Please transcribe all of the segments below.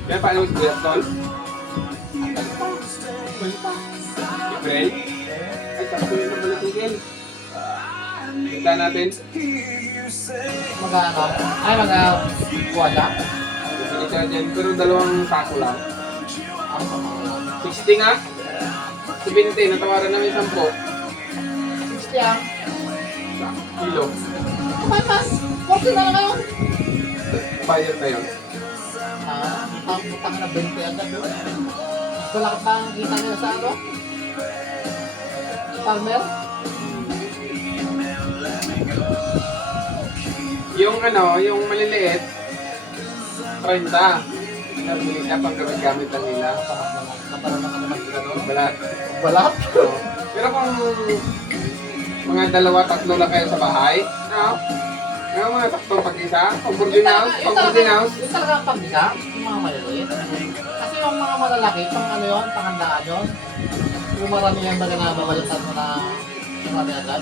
Kaya paano mo sila tol? April? Ay, sakto yun ang malatigil. Kita natin. Mag-ano? Ay, mag-wala? Bibili ka dyan, pero dalawang sako lang. 60 nga. 70, natawaran namin 10. 60 ah. Kilo. Kumain pa. 40 na lang kayo. Bayad na yun. Ang butang na 20 agad doon. Wala ka pa ang kita niya sa ano? Farmer? Yung ano, yung maliliit, 30. Nabili ka pang gamit lang nila. Naparang naman Ano, balat. Balat? Oo. Pero kung mga 2-3 lang kayo sa bahay, no? Yung mga taktong pag-isa, pang-boarding house, pang-boarding house. Yung talaga ang pag-isa, yung mga maliliit. Kasi yung mga malalaki, pang ano yun, panghandaan yun. Yung marami yan baga na babalitan mo na marami agad.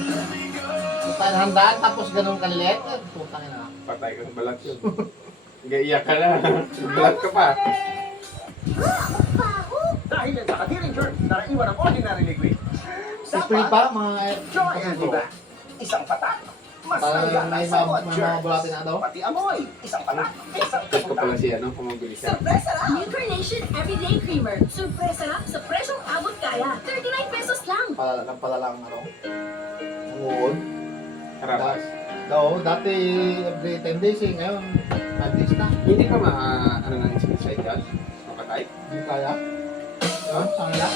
Yung handaan, tapos ganun kaliliit, putang ina. Patay ka sa balat yun. Gaiyak ka na. Balat ka pa. Dahil yan sa katiring germ na naiwan ang ordinary liquid. Spray pa, mga Joy and Diba? Isang patak. Mas parang nagana may sa bawat mga germ. bulatin na daw. Pati amoy. Isang patak. Isang Check ko pala kaputak. siya, no? Kung mabili siya. Sorpresa lang! New Carnation Everyday Creamer. Sorpresa lang sa presyong abot kaya. 39 pesos lang. Pala lang ano. Uod. Karapas. Oo, dati every 10 days eh, ngayon 5 days na. Hindi ka ano nang siniside yan? Mapatay? Hindi kaya. Yun, saan nila?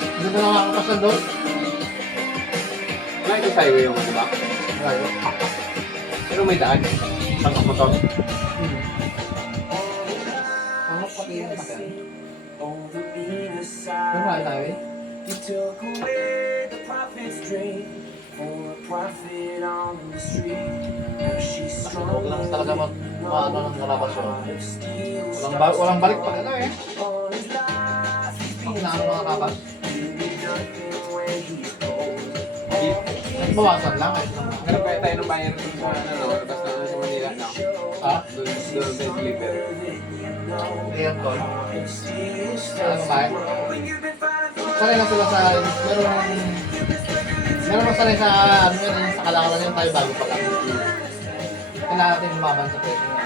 Hindi ko na makakapasan doon. Wala ito highway yung ano ba? Rayo. Pero may daan. Sangkap mo to. Ano pati yung makin? Yung rayo tayo eh. You took away the prophet's dream for a prophet on the street. Now she's Kasi strong. huwag lang talaga ano ng karabas yun. Walang balik pa ano eh. Pag inaano mga karabas. Bawasan lang eh. Meron kaya tayo ng bayan dun sa ano, labas na sa Manila, no? Ha? Doon sa deliver. Ayan ko. Ano ba eh? Sanay na sila sa... Meron na sanay sa ano yun eh, sa kalakaran yung tayo bago pa lang. Kailangan natin lumaban sa presyo na.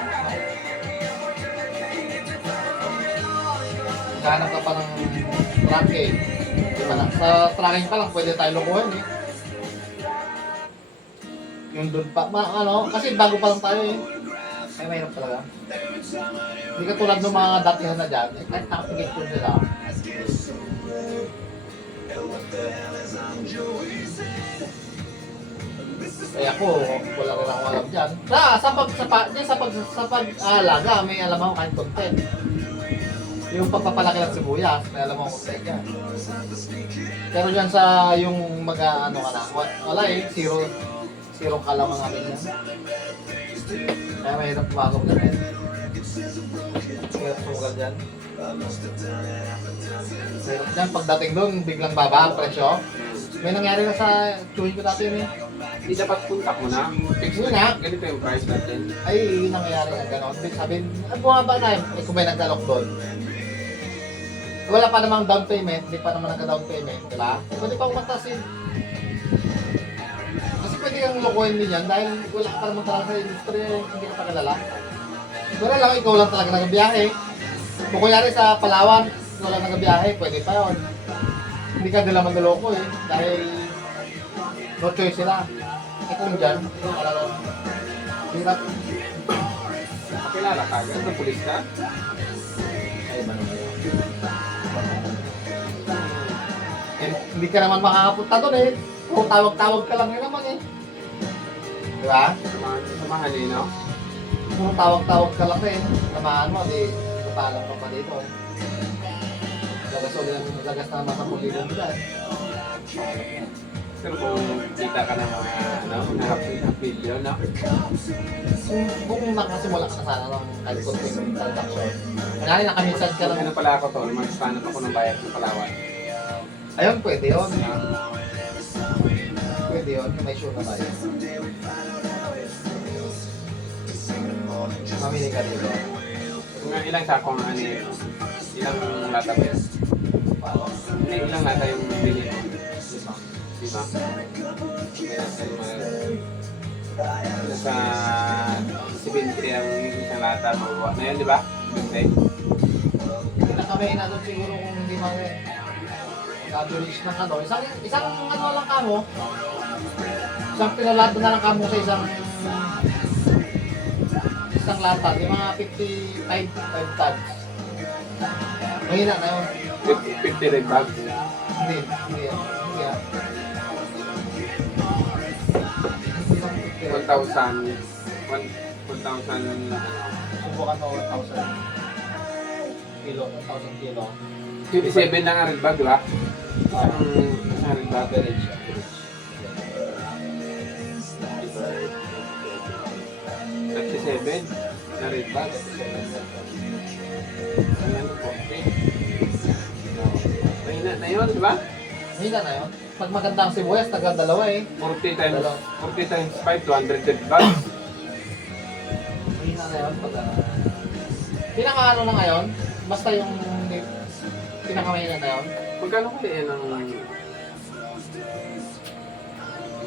Naghanap ka pa ng truck eh. Diba na? Sa tracking pa lang pwede tayo lokohin eh. Yung doon pa, ano, kasi bago pa lang tayo eh. Ay, mahirap talaga. Hindi ka tulad ng mga datihan na dyan, eh, kahit nakapigit ko sila. Eh ako, wala rin akong alam dyan. Sa pag-aalaga, may alam ako kahit content. Yung pagpapalaki ng sibuyas, may alam ako content yan. Pero dyan sa yung ano ka na, wala eh, zero kalamang namin yan. Kaya mahirap tumagaw na rin. Mahirap sugal dyan. Mahirap dyan, pagdating doon, biglang baba ang presyo. May nangyari na sa chewing ko dati yun eh. Hindi dapat puntak mo na. Fix mo Yun na. na. Ganito yung price natin. Ay, yun nangyari nga gano'n. Sabihin, bumaba na yun. Eh, kung may nagkalok doon. Wala pa namang down payment, hindi pa naman nagka-down payment, di ba? Pwede pa umatasin. Kasi pwede kang lokohin din yan dahil wala ka naman talaga sa industry, hindi ka pa kilala. Pero lang, ikaw lang talaga nagabiyahe. Kung kunyari sa Palawan, ikaw lang nagabiyahe, pwede pa yun. Hindi ka nila manloloko eh, dahil no choice sila. Eh kung dyan, hindi ka lang. Hirap. Pakilala ka agad. Ang pulis ka. Ay, ba naman yun? Eh, hindi ka naman makakapunta doon eh. Kung tawag-tawag ka lang yun naman eh. Di ba? Samahan eh, no? Kung tawag-tawag ka lang eh. Samahan mo, di papalang pa pa dito eh. Lagas na nasa puligon dyan. Pero kung kita ka ng mga, ano, mga half billion, no? Kung nakasimula ka na sana ng kahit konting transaction. Kaya nakamisan ka lang. Ano pala ako to, mag-stand ako ng bayad ng Palawan. Ayun, pwede yun. Pwede yun, may sure na tayo. Mamili ka dito. Mga ilang sako nga ano yun? Ilang lata ba yun? Hindi, ilang lata yung bili mo? Diba? Kaya sa 70 ang isang lata magawa na yun, di ba? 70. Pinakamain na doon siguro kung hindi mag-average ng ano. Isang ano lang kamo. Isang pinalata na lang kamo sa isang lata. Yung mga 55 tons. Mahina na yun. 50 red bags. Hindi. Hindi ah. 1,000 ano? Subukan mo 1,000 kilo. 1,000 kilo. 27 na nga red bag, di ba? Isang red bag. Average. 37 na red bag. Ayan po. Okay. Mahina na yun, di ba? Mahina na yun. Pag maganda ang sibuyas, taga-dalawa eh. 40 times 5, 200 red bags. Mahina na yun. Pag pinaka-ano na ngayon, basta yung pinaka-mahina na yun. Magkano kaya yan ang...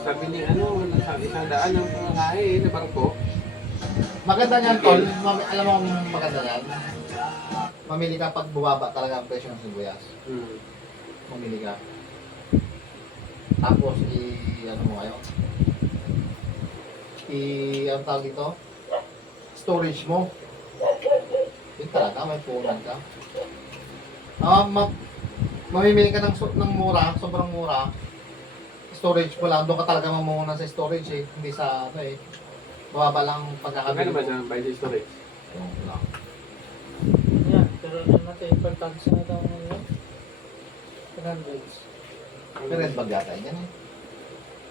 Sabi ni ano, isang daan ng pangakain na barko. Maganda niyan, tol. Alam mo kung maganda yan? Mamili ka pag bumaba talaga ang presyo ng sibuyas. Mamili ka. Tapos, ano mo kayo? Ano tawag ito? Storage mo. Yun talaga, may punan ka. Mamimili ka ng mura, sobrang mura. Storage mo lang, doon ka talaga mamuna sa storage eh. Hindi sa ano eh. Bababa lang pagkakabili Magkano ba siya by the storage? Yung lang. Yan, pero ano natin, per tons na ito ang ano, 100. Pero red bag yata yan eh.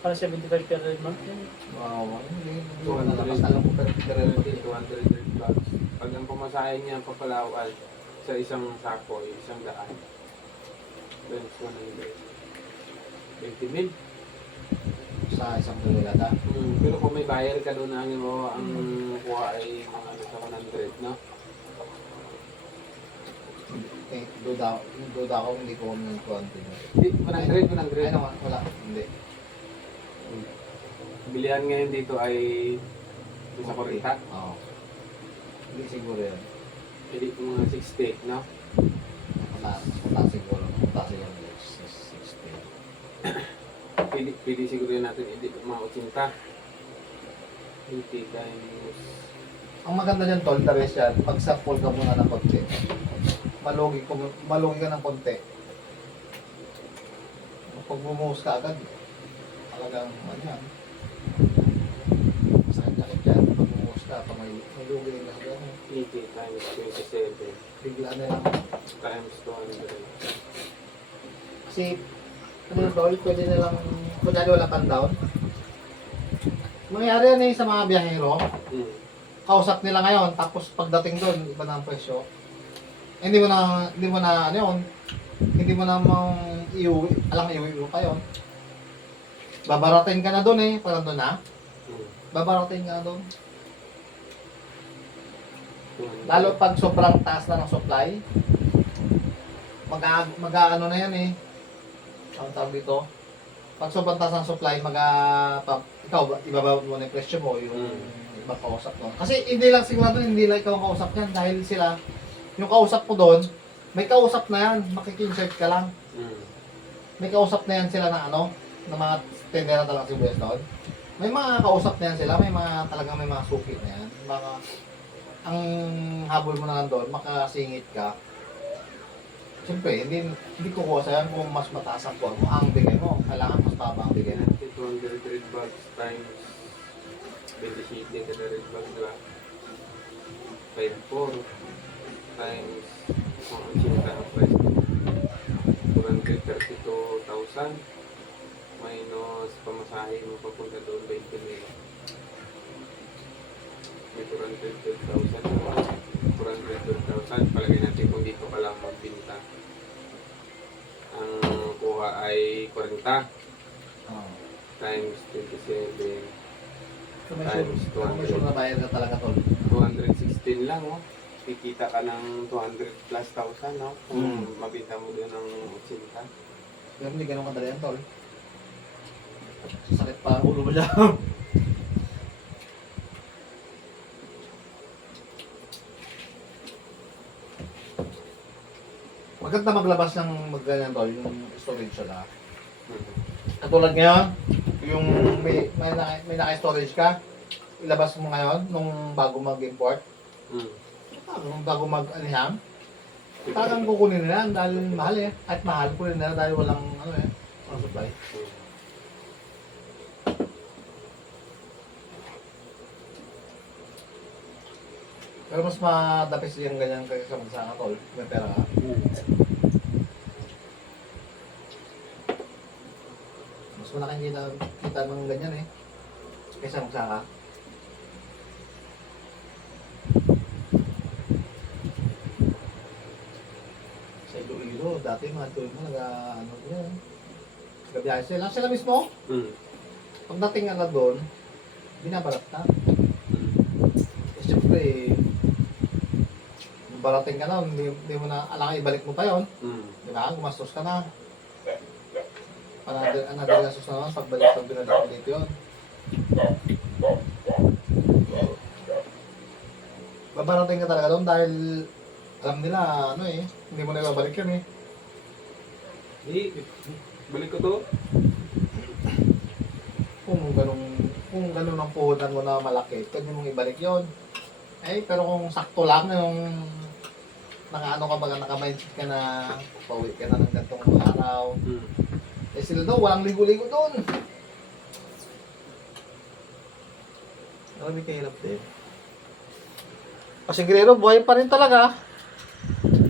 Para 75 per month yan. Wow, hindi. Nalabas na lang po pero red bag eh. 200 red bags. Pag ang pamasahin niya papalawal sa isang sako, isang daan. Times 100. 20 mil. Sa isang kilo yata. Pero kung may bayar ka doon na mo, ang kuha ay mga ano sa 100, no? Eh, duda ako, hindi ko kami nagkuhantin. Hindi, 100. Ay naman, wala. Hindi. Bilihan ngayon dito ay sa 40. Oo. Hindi siguro yan. Hindi ko mga 60, no? Mataas siguro. Mataas siguro. 60. Pwede siguro natin hindi mga 80. 80 times... Ang maganda niyan, tol, the best yan. Pag-sample ka muna ng konti. Malugi ka ng konti. Pag bumuhos ka agad, talagang ano yan. Sakit yan. Pag bumuhos ka, pag may lugi na sa gano'n. 80 times 27 Bigla na lang. times 200. Kasi, ano yung tol, pwede na lang, kunyari wala kang down. Mangyari yan eh sa mga biyahero. Kausap nila ngayon, tapos pagdating doon, iba na ang presyo. Hindi mo na ano yun, hindi mo na iuwi, alang iuwi pa yun. Babaratin ka na doon eh, parang doon na. Babaratin ka na doon. Lalo pag sobrang taas na ng supply, mag-ano na yan eh. Ang tawag dito, pag sobrang taas ng supply, ikaw, ibababa mo na yung presyo mo, yung ibang kausap mo. Kasi hindi lang sigurado, hindi lang ikaw ang kausap yan, dahil sila, yung kausap mo doon, may kausap na yan, makikinsert ka lang. May kausap na yan sila na ano, ng mga tender na talagang sibuyas doon. May mga kausap na yan sila, may mga suki na yan. Ang habol mo na lang doon, makasingit ka. Siyempre, hindi kukuha sa'yo kung mas mataas ang kuha mo. Ang bigay mo, kailangan mas baba ang bigay mo. 200 red bags times 27 kada red bag, diba? 5,400 times kung ang sinta ang price nito. 232,000 minus pamasahe mo papunta doon 20 mil. May 412,000. Palagay natin kung dito ka lang magbinta. Ang kuha ay 40 Oh. times 27 Commission na bayad ka talaga tol. 216 lang, oh. Kikita ka ng 200 plus thousand, no? Kung mabita mo doon ng 80. Pero hindi ganun kadali yan tol. Sakit pa ang ulo mo siya. Maganda maglabas ng magganyan tol, yung storage siya na. Katulad ngayon, yung may naka-storage ka, ilabas mo ngayon nung bago mag-import. Nung bago mag-aniham, talagang kukunin nila dahil mahal eh. At mahal kunin nila dahil walang walang supply. Pero mas madapis yung ganyan kaysa sa magsaka tol, may pera ka. Mas malaking kita ng ganyan eh, kaysa magsaka. Sa Iloilo, dati mga tuloy mo nag-biyahe sila. Sila mismo, pagdating nga na doon, binabarat na. Kasi siyempre, barating ka na, hindi mo na alang ibalik mo pa yun. Di ba? Gumastos ka na. Another gastos na naman, pagbalik mo dito yun. Babarating ka talaga doon dahil alam nila, hindi mo na ibabalik yun eh. Balik ko to. Kung ganun ang puhunan mo na malaki, pwede mong ibalik yun. Pero kung sakto lang yung naka-mindset ka na pauwi ka na ng gantong araw. Sila daw, walang ligo-ligo doon. Marami kahirap din. Kasi Guerrero, buhay pa rin talaga.